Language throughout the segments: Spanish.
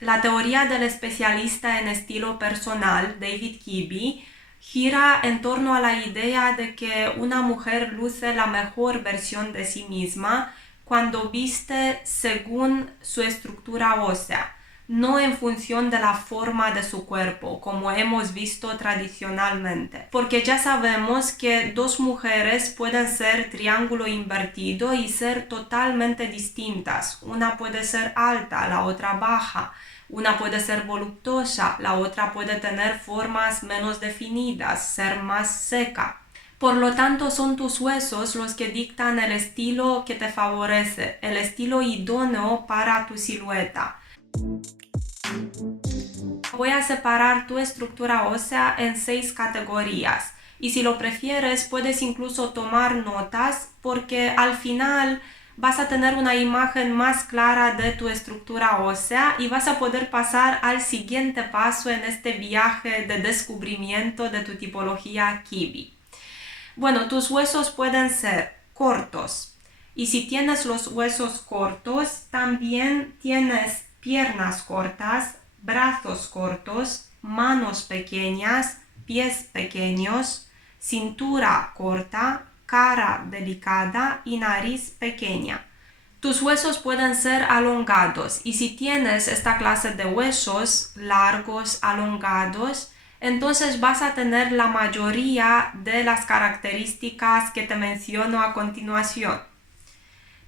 La teoría del especialista en estilo personal, David Kibbie, gira en torno a la idea de que una mujer luce la mejor versión de sí misma cuando viste según su estructura ósea, no en función de la forma de su cuerpo, como hemos visto tradicionalmente. Porque ya sabemos que dos mujeres pueden ser triángulo invertido y ser totalmente distintas. Una puede ser alta, la otra baja. Una puede ser voluptuosa, la otra puede tener formas menos definidas, ser más seca. Por lo tanto, son tus huesos los que dictan el estilo que te favorece, el estilo idóneo para tu silueta. Voy a separar tu estructura ósea en 6 categorías y si lo prefieres puedes incluso tomar notas porque al final vas a tener una imagen más clara de tu estructura ósea y vas a poder pasar al siguiente paso en este viaje de descubrimiento de tu tipología Kibbie. Bueno, tus huesos pueden ser cortos y si tienes los huesos cortos, también tienes piernas cortas, brazos cortos, manos pequeñas, pies pequeños, cintura corta, cara delicada y nariz pequeña. Tus huesos pueden ser alongados y si tienes esta clase de huesos largos, alongados, entonces vas a tener la mayoría de las características que te menciono a continuación.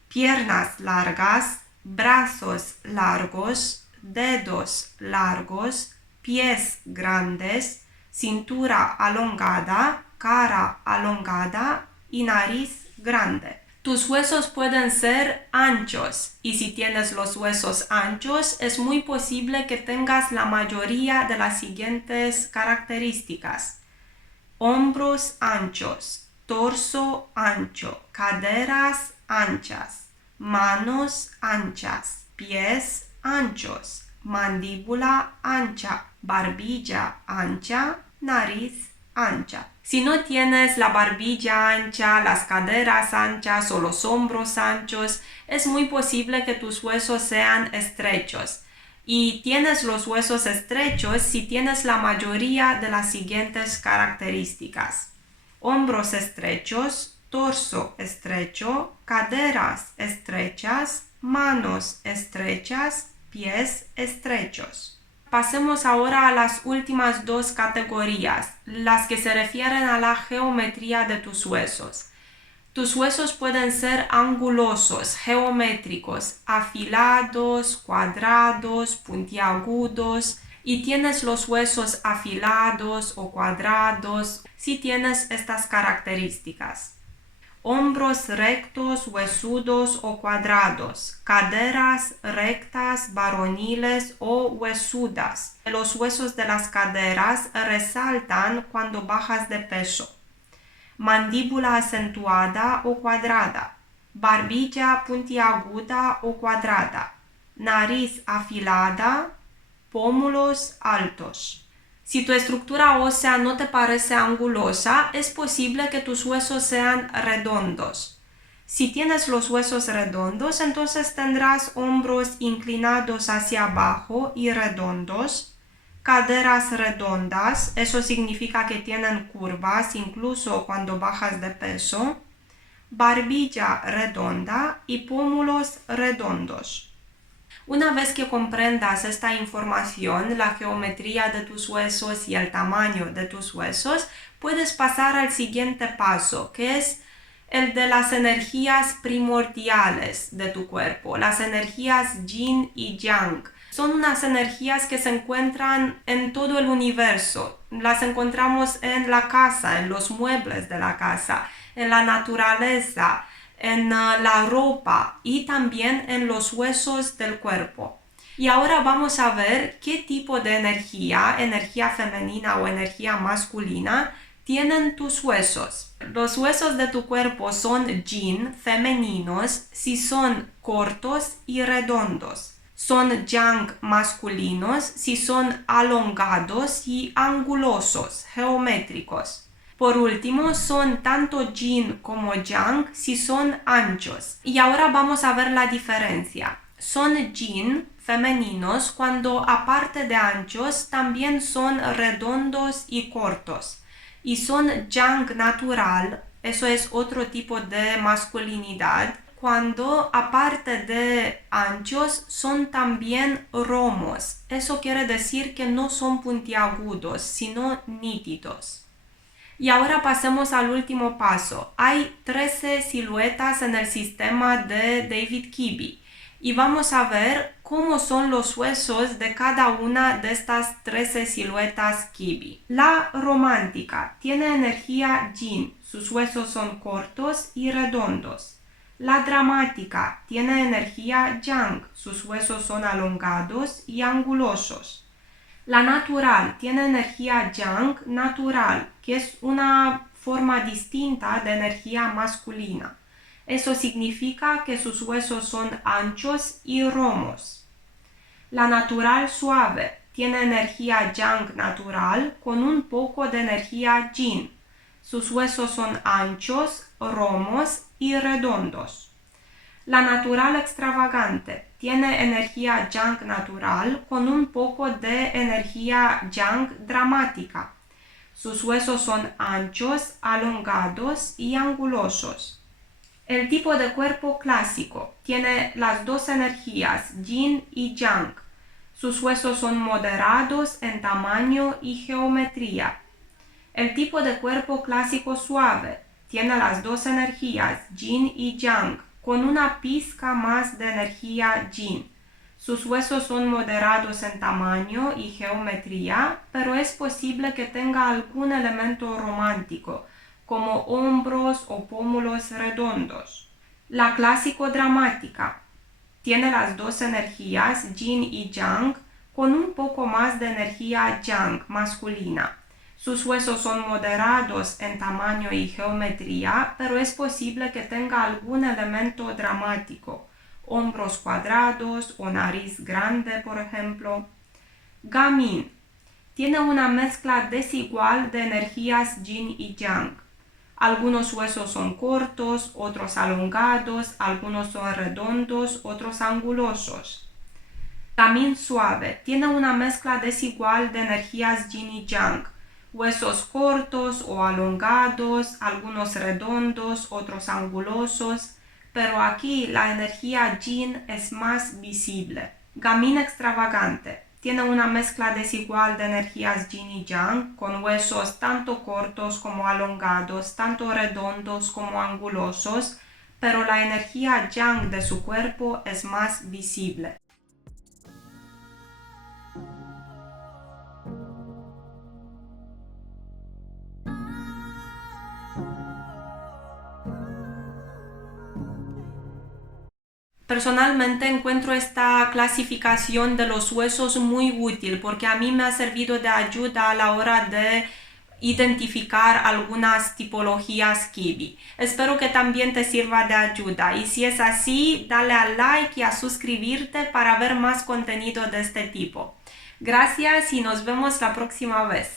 Piernas largas, brazos largos, dedos largos, pies grandes, cintura alongada, cara alongada y nariz grande. Tus huesos pueden ser anchos y si tienes los huesos anchos es muy posible que tengas la mayoría de las siguientes características. Hombros anchos, torso ancho, caderas anchas, manos anchas, pies anchos, mandíbula ancha, barbilla ancha, nariz ancha. Si no tienes la barbilla ancha, las caderas anchas o los hombros anchos, es muy posible que tus huesos sean estrechos. Y tienes los huesos estrechos si tienes la mayoría de las siguientes características. Hombros estrechos, torso estrecho, caderas estrechas, manos estrechas, pies estrechos. Pasemos ahora a las últimas 2 categorías, las que se refieren a la geometría de tus huesos. Tus huesos pueden ser angulosos, geométricos, afilados, cuadrados, puntiagudos y tienes los huesos afilados o cuadrados si tienes estas características. Hombros rectos, huesudos o cuadrados, caderas rectas, varoniles o huesudas. Los huesos de las caderas resaltan cuando bajas de peso. Mandíbula acentuada o cuadrada, barbilla puntiaguda o cuadrada, nariz afilada, pómulos altos. Si tu estructura ósea no te parece angulosa, es posible que tus huesos sean redondos. Si tienes los huesos redondos, entonces tendrás hombros inclinados hacia abajo y redondos, caderas redondas, eso significa que tienen curvas incluso cuando bajas de peso, barbilla redonda y pómulos redondos. Una vez que comprendas esta información, la geometría de tus huesos y el tamaño de tus huesos, puedes pasar al siguiente paso, que es el de las energías primordiales de tu cuerpo, las energías yin y yang. Son unas energías que se encuentran en todo el universo. Las encontramos en la casa, en los muebles de la casa, en la naturaleza, en la ropa y también en los huesos del cuerpo. Y ahora vamos a ver qué tipo de energía femenina o energía masculina, tienen tus huesos. Los huesos de tu cuerpo son yin, femeninos, si son cortos y redondos. Son yang, masculinos, si son alongados y angulosos, geométricos. Por último, son tanto yin como yang si son anchos. Y ahora vamos a ver la diferencia. son yin femeninos cuando aparte de anchos también son redondos y cortos. Y son yang natural, eso es otro tipo de masculinidad, cuando aparte de anchos son también romos. Eso quiere decir que no son puntiagudos, sino nítidos. Y ahora pasemos al último paso. Hay 13 siluetas en el sistema de David Kiby y vamos a ver cómo son los huesos de cada una de estas 13 siluetas Kiby. La romántica tiene energía yin, sus huesos son cortos y redondos. La dramática tiene energía yang, sus huesos son alongados y angulosos. La natural tiene energía yang natural, que es una forma distinta de energía masculina. Eso significa que sus huesos son anchos y romos. La natural suave tiene energía yang natural con un poco de energía yin. Sus huesos son anchos, romos y redondos. La natural extravagante tiene energía yang natural con un poco de energía yang dramática. Sus huesos son anchos, alongados y angulosos. El tipo de cuerpo clásico tiene las dos energías yin y yang. Sus huesos son moderados en tamaño y geometría. El tipo de cuerpo clásico suave tiene las dos energías yin y yang, con una pizca más de energía yin. Sus huesos son moderados en tamaño y geometría, pero es posible que tenga algún elemento romántico, como hombros o pómulos redondos. La clásico dramática tiene las dos energías yin y yang, con un poco más de energía yang masculina. Sus huesos son moderados en tamaño y geometría, pero es posible que tenga algún elemento dramático, hombros cuadrados o nariz grande, por ejemplo. Gamín tiene una mezcla desigual de energías yin y yang. Algunos huesos son cortos, otros alongados, algunos son redondos, otros angulosos. Gamín suave tiene una mezcla desigual de energías yin y yang. Huesos cortos o alongados, algunos redondos, otros angulosos, pero aquí la energía yin es más visible. Gamín extravagante tiene una mezcla desigual de energías yin y yang, con huesos tanto cortos como alongados, tanto redondos como angulosos, pero la energía yang de su cuerpo es más visible. Personalmente encuentro esta clasificación de los huesos muy útil porque a mí me ha servido de ayuda a la hora de identificar algunas tipologías Kiby. Espero que también te sirva de ayuda y si es así, dale al like y a suscribirte para ver más contenido de este tipo. Gracias y nos vemos la próxima vez.